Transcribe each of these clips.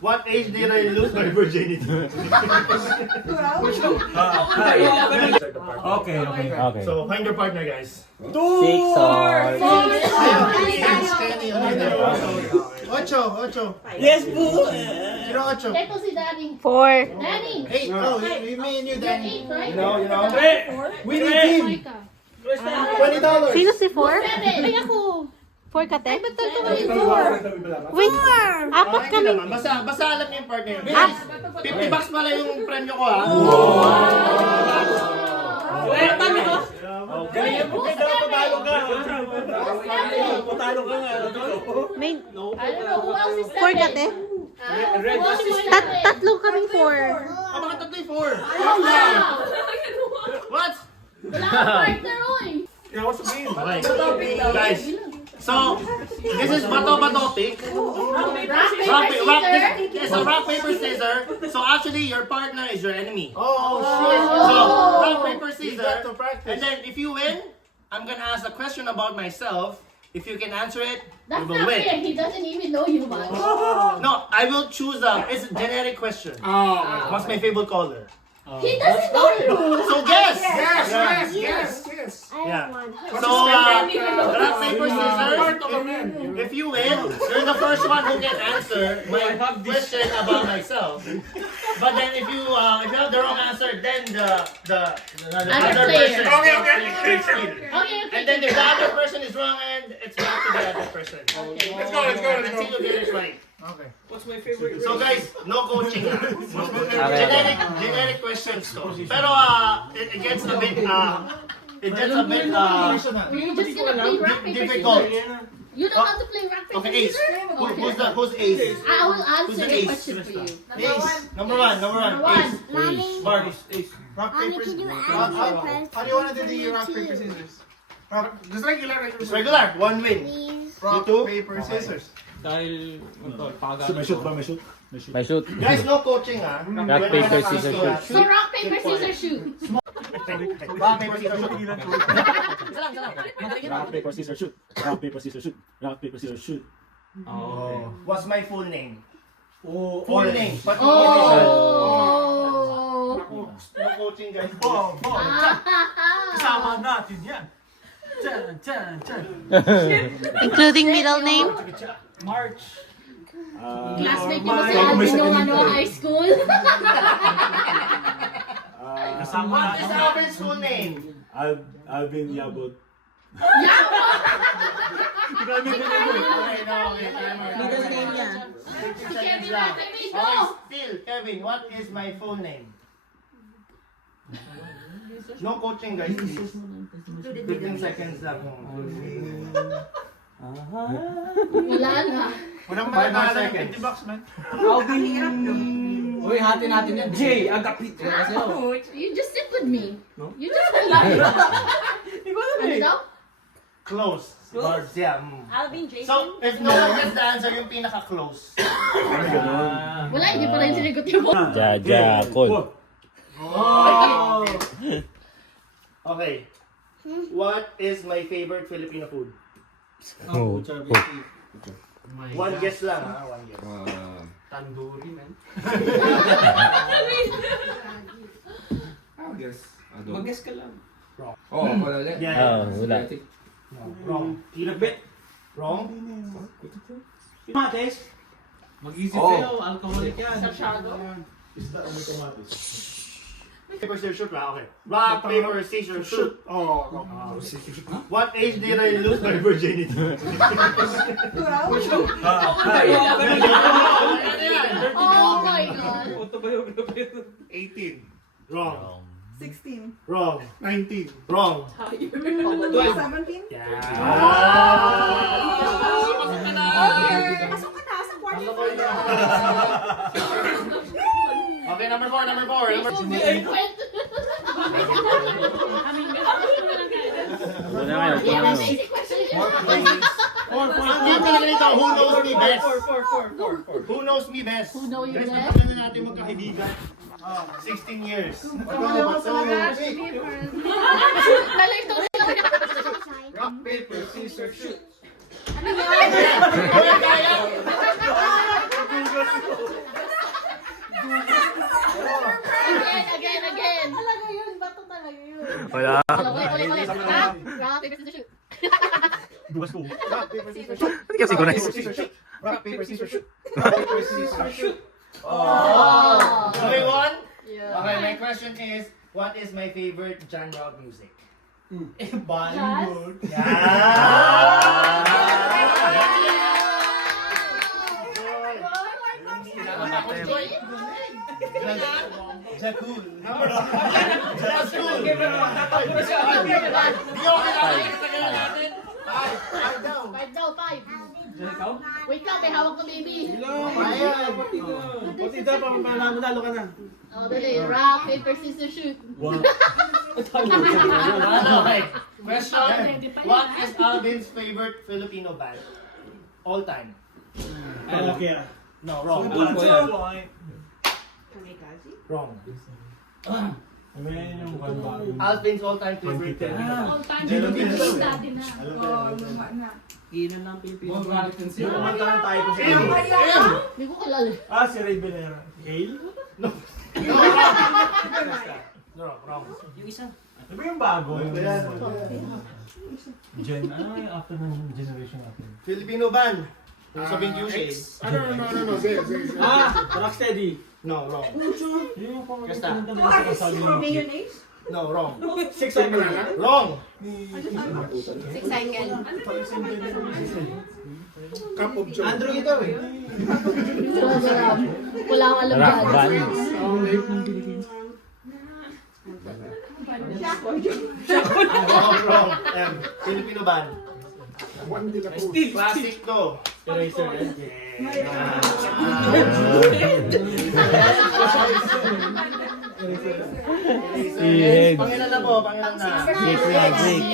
What age did I lose my virginity? Okay. So, find your partner, guys. 6 or... Ocho. Yes po! Sino ocho? Ito si Danny. 4. Danny! Eight. Oh, you mean you, You're Danny. 8, right? You know. We need Oh him. my God. $20. Sino si 4? 7. Ay, ako. 4 ka, te? Ba't talaga may 4? Wait, apat Okay kami. naman. Basta alam niyo yung partner. Guys, $50 pala yung premyo ko, ha? Kaya mo, patalo ka. Patalo ka nga. May I don't know who else is 4 ka, te? Who else is Tatlo kaming 4. Ah, bakit tatlo yung 4? What? Wala kang partner, oy. Okay. Guys, so, this is Bato pick. Rock, paper, scissors. So, actually, your partner is your enemy. Oh, So, rock, paper, You scissors. got to practice. And then, if you win, I'm gonna ask a question about myself. If you can answer it, you That's will not fair. win. He doesn't even know you much. No, I will choose it's a generic question. What's my favorite color? He doesn't know you. So, guess! Yes. Yeah. So, rock, paper, scissors. If you win, you're the first one who can answer my question about myself. But then if you have the wrong answer, then the other player. person. Okay. And then if the other person is wrong, and it's back to the other person. Okay. Let's go. Until you get it right. Okay. What's my favorite? So guys, no coaching. Generic questions to. Pero it gets a bit You're just gonna play rock, paper, difficult. scissors. You know how to play rock, paper, Okay, ace. scissors? Who's ace? I will Who's answer the the ace? question for you. Ace. Number one. Ace. Mommy, Rock, Mommy, paper, can you scissors. add your friends? How do you want to do the rock, paper, scissors? Just regular. It's regular. One win. Please. Rock, You two? paper, scissors. Dahil, pagal. May shoot. Guys, no coaching ah. Rock, paper, scissors, shoot. So rock, paper, scissors, shoot. Rock, paper, scissors, shoot. Rock, paper, scissors, shoot. Rock, paper, scissors, shoot. Rock, paper, scissors, shoot. Oh. What's my full name? Full name. But Oh. no coaching guys. Kasama natin yan. Including middle name? March. Classmate niyo ba si Alvin nung high school? What is Alvin's full name? Alvin Yabot. Si Kevin lang, Kevin, go! Okay, still, Kevin, what is my full name? No coaching guys. This is 15 seconds lang. Wala na. Walang 5 more makakala ng seconds. 50 bucks, man. Uy, hati natin yan. Jay, agapit. You just sit with me. You just lie. Ano daw? Close. Words, yeah. Alvin, Jason. So, if no one gets the answer, yung pinaka-close. Wala, hindi pa rin sinigot yung mo. Jaja, Col. Okay. What is my favorite Filipino food? Oh. One guess lang ha, one guess. Tandoori, man. Mag-guess ka lang. Oh, wala ulit. Yeah. Wala. No, wrong. Kinabit. Wrong? Mates? Mag-isip Oh. kayo, alcoholic yan. Sarsyado. Paper, scissors, shoot lang. Okay. Rock, paper, scissors, shoot. What age did I lose my virginity? Oh my God. Autobiography. 18. Wrong. 16. Wrong. 19. Wrong. 17? Yeah. Pasok ka na sa quarter Okay, number four. Wala na ngayon. Yeah, Paano? basic question. Ang game talaga nito, who knows me best? Who knows me best? Who know you Guys, best? matagal na natin magkaibigan. 16 years. Nalito sila. Rock, paper, scissors, shoot. Ano yan? Ulit. Rock, paper, scissors, shoot. Bukas ko. Rock, paper, scissors, shoot. Hindi ka synchronize. Rock, paper, scissors, shoot. Rock, paper, scissors, shoot. Oh. So we won? Yeah. Okay, my question is, what is my favorite genre of music? Bollywood. Jakul. Five daw. Wait lang, may hawak na baby. Pati daw, manalo ka na. Oh, dali. Rock, paper, scissors, shoot. Okay. Question. What is Alvin's favorite Filipino band? All time. Okay. No, wrong. Wrong. Alvin's all-time favorite Filipino. All time, Filipino dati na. Ilan lang Pilipino. Kumanta lang tayo kung Ew! Ew! Hindi ko kilala. Si Ray Benera. Hale? Wrong. Yung isa. Ano ba yung bago? After ng generation natin. Filipino band. Sabihin Q-Shade. No. Say. Rocksteady. No, wrong. Yung pang Basta. Mayonnaise? No, wrong. Six Hundred. Wrong. Six cycle. Cup of joy. Andrew ito eh. Wala akong alam Rock dyan. band. Wrong. Filipino band. One din ako. Classic to. Eraser. Yes. Pangilan na po, pangilan na. Six na, six.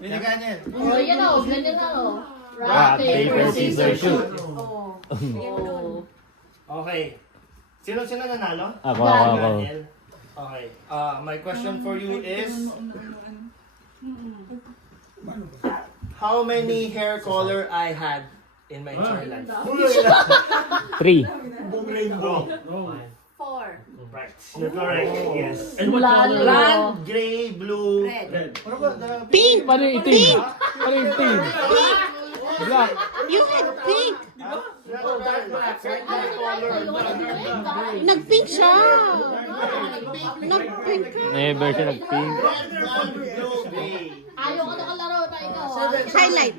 Hindi ganyan. Oh, yan o. Ganyan na o. Rock, paper, scissors, shoot. Oh. Okay. Sino nanalo? Ako. Daniel. Okay. My question for you is, how many hair color I had in my entire life? 3. Boom rainbow. Four. Right. You're correct. Yes. And what Lalo. color? Black, gray, blue. Red. What about the Pink! Paano yung itim? Paano yung itim? Black. You had pink. Nag-pink siya. Nag-pink ka. Never siya nag-pink. Ayaw ka nakalaro pa ikaw. Highlight.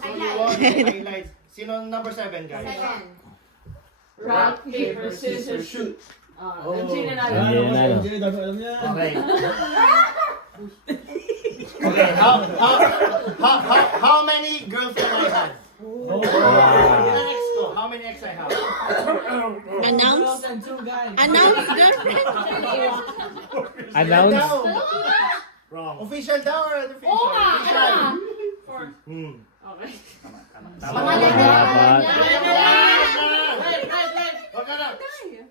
Highlights. Sino number 7, guys? Seven. Rock, paper, scissors, shoot. Ayan, ano. Alam niya. Okay. Okay. How many girlfriends I had? Ilan ex ko? How many ex I have? Announce? Announce, girlfriend? Announce? Wrong. Official daw or unofficial? Oo nga, Official. ano? Okay. Pangalan na lang yan. Wag ka na.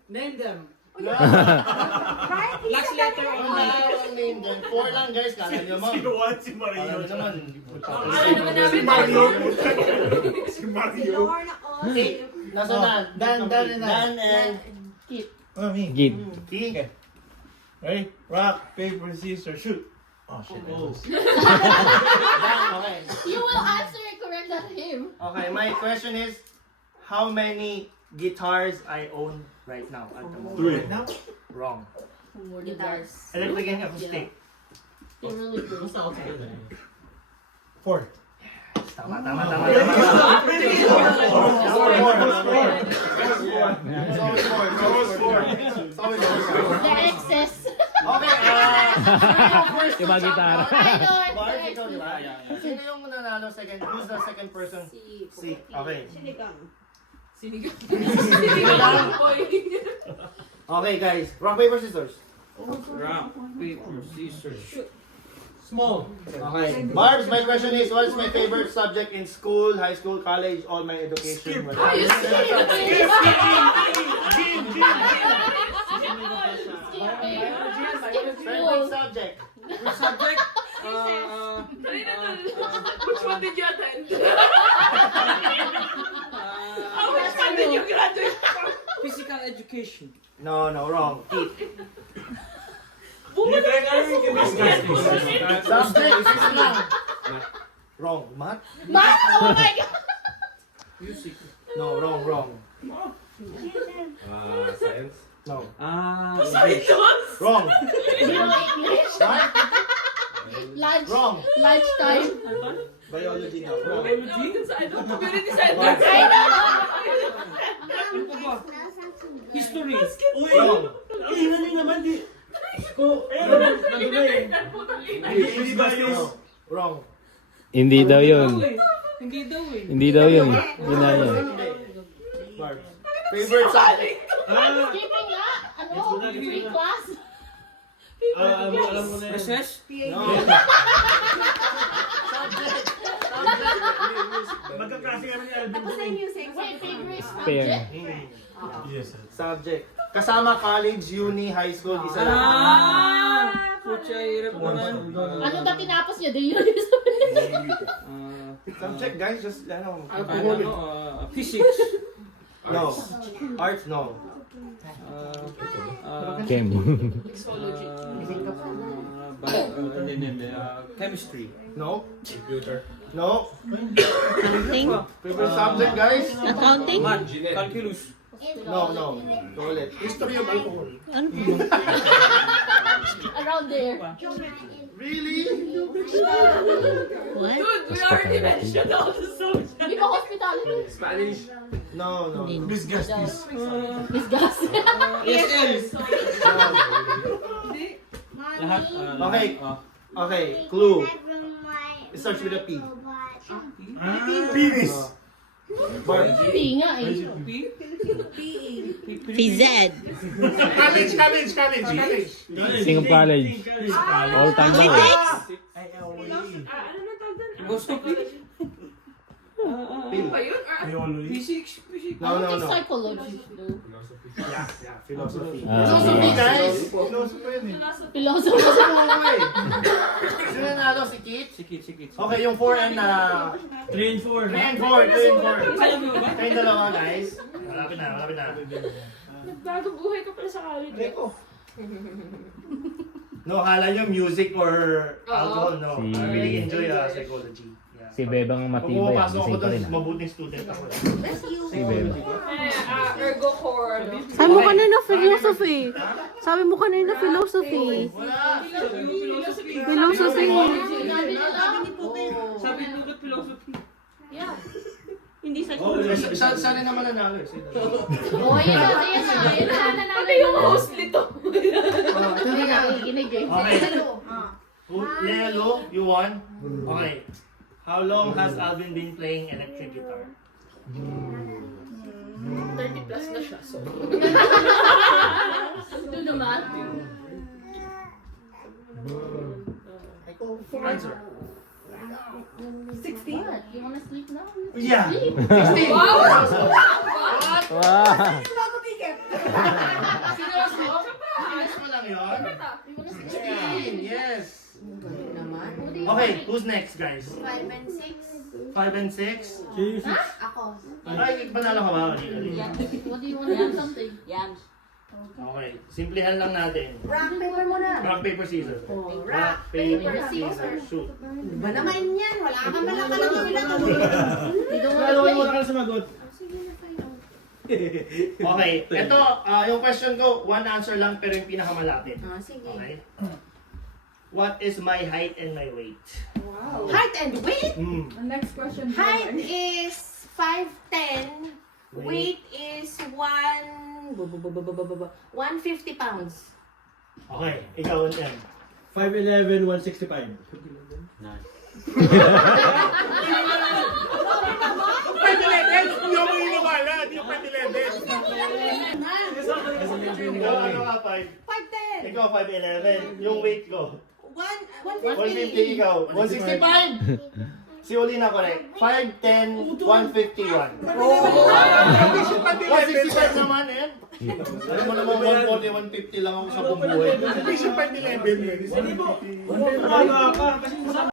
Name them. Last letter Ang dalawang name din. 4 lang, guys. Kala nyo mo. Si Mario. Kala nyo naman. Si Mario. Si Mario. Nasa Dan. Dan and Kit. Gid. Key. Ready? Rock, paper, scissors, shoot. Oh shit. Dan, okay. You will answer it correct than him. Okay, my question is, how many guitars I own right now at the moment? 3. Wrong. More guitars. Electric and acoustic. You're really good. 4. Tama. It's always 4. The excess. Okay, Yung mga gitara. Bart, ikaw, di ba? Sino yung nanalo second? Who's the second person? Si. Okay. Okay, guys. Rock, paper, scissors. Rock, paper, scissors, shoot. Small. Okay. Barbs, my question is, what is my favorite subject in school, high school, college, all my education? Are you serious? Favorite subject? Which subject? Which one did you attend? Which one did you graduate from? Physical education. No, wrong. Keep. Subject, isa lang. Wrong. Math? Math? Oh my God! Music. No, wrong. Science. No. English. Wrong. English? Right? Lunch. Wrong. Lunchtime. Biology na. Wrong. Community center. I know! History. Wrong. Ina niyo naman di. Hindi ba yun? No. Wrong. Hindi daw yun. Hindi daw eh. Hindi daw yun. Ginaya. Mark. Favorite subject? Skipping nga. Ano? Free class? Alam ko na yun. Recess? No. Magkaklase kami ni Alvin. Wait, favorite Pair. subject? Yes, sir. Subject. Kasama college, uni, high school, isa lang. Pucha, hirap naman. Ano ba tinapos niya? The yun. Subject, guys, just, ano. Physics. No. Arts, no. Chem. Chemistry. No. Computer. No. Accounting? Favorite subject, guys? Accounting? Math. Calculus. No. Go ulit. History of alcohol. Ano? Around there. Really? What? Dude, we already mentioned all the subjects. Di ba hospitality? Spanish. No. Miss Gastis. Miss Gas. ESL. Lahat. Okay, clue. It starts with a P. Penis. Barb. P nga eh. PZ. College. Singapore College. All time daw. Gusto P? Ba yun? Biology. Physics. No. I think psychology. Yeah, philosophy. Philosophy, guys. Philosophy. Sino nanalo, si Kit? Sikit. Okay, yung 4 and 3 and 4. 3 and 4. Alam mo ba? Kayong dalawa, guys. Malapit na. Nagbago buhay ka pala sa college. No, akala nyo music or alcohol, no. Si- I really enjoy psychology. Yeah. Si Bebang Pag matibay. pumapasok ako Gising pa doon, rin. mabuting student ako. Si Bebang. Ergo core. Sabi mo kanina philosophy. Sabi mo kanina philosophy. Wala! Philosophy. Sinabi nila. Sabi mo ka philosophy. Yeah. Hindi Sana naman nanalo. Oh, yun na. Pati yung host nito. Ito na nakikinig eh. Okay. Lelo, you won. Okay. How long has Alvin been playing electric guitar? 30 plus na siya. So. Do the math. Answer. 16. What? You wanna sleep now? Yeah. Sleep. 16. Wow. Seryoso? Seryoso mo lang yun? You wanna sleep? 16, yes. Okay, who's next, guys? 5 and 6. 5 and 6? Ako. Ay, panalo ka ba? What do you wanna do something? Okay, simplihan lang natin. Rock, paper muna. Rock, paper, scissors. Rock, paper, scissors. Shoot. Ba naman yan? Wala ka man lang alam yung ilang You don't wanna Wala play? ka na sumagot. Okay, ito, yung question ko, one answer lang pero yung pinakamalapit. Sige. Okay? What is my height and my weight? Height and weight? Next question. Height is 5'10". Weight is 150 pounds. Okay, ikaw yan. 5'11", 165. Yung mo yung wala. Di yung 5'11". Ikaw, ano ka, 5? 5'10". Ikaw, 5'11". Yung weight ko. 150. 150 ikaw. 165! Si Olina correct. 5'10", 151. 165 naman eh. Alam mo naman 140, 150 lang ako sa buong buhay. Hindi siya 5'11". Hindi mo. Ano ka? Kasi